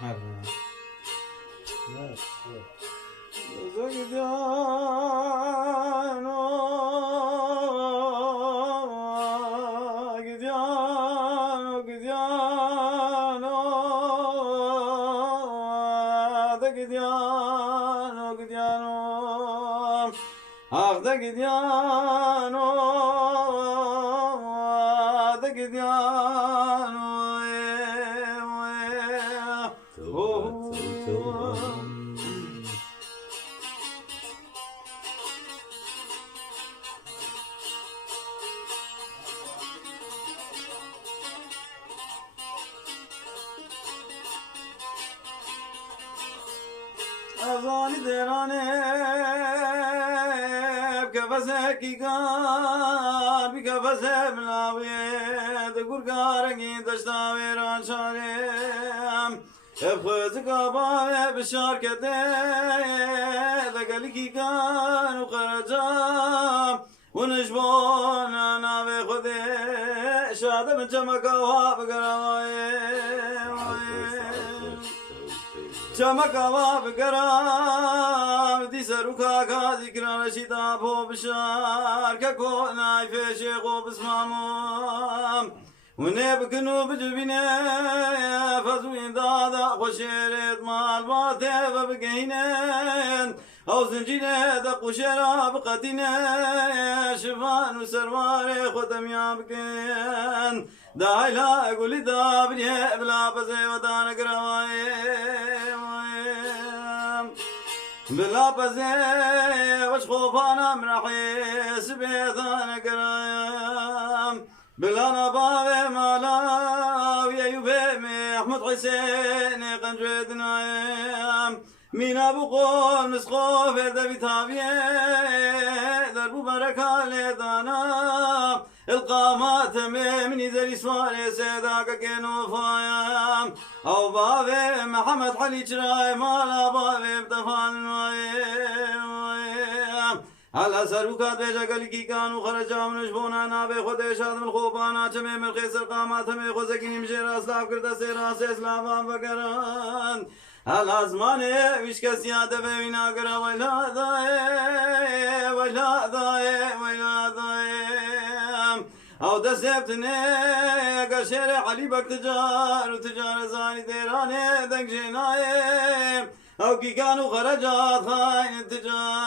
هذا لا زقديانو قديانو قديانو قديانو قديانو أخذ قديانو قديانو أظن دراني بكفسه كيكار بكفسه ملاوية دقور كارنجي دشتاوي رانشاريم بخوز كابا بشاركته دقل كيكار وخرجام ونجبون أنا بخذي شادة من جمكا وابقراوي چمکا بگرام دی سروکا کا ذکر رشیدا بو بشار که کو نای فیش کو بسمامم ونه بکنو بجبینه فزوین دادا خوشیرت مال باته و بگینن او زنجیره دا قشرا بقتینه شفان و سروار خودم یا بکن دایلا گلی دا بریه بلا بزه و دان گروائه بلا بزه وش خوفانا مرحي سبيثانا قرايم بلا نباوي مالا ويا احمد حسين قنجد نايم مين ابو قول مسخوف دبي تابيه دربو بركة لدانا القامات مني زري سواري سيداك كينو فايم او بابي محمد حلي شراي مالا بابي بدفان ويم على سروكات بيجا قلقي كانوا خرجا من جبونا نابي خود شاد من خوبانا چمي من خيس القامات همي خوزكيني مجير اسلاف کرده سيراس اسلافان بقران على زمانه ويش كسيادة بينا قرا ويلا ضاي ويلا ضاي ويلا ضاي او دسبتني قشير علي بك تجار وتجار زاني ديراني دنك جناي او كي كانوا خرجات خاين التجار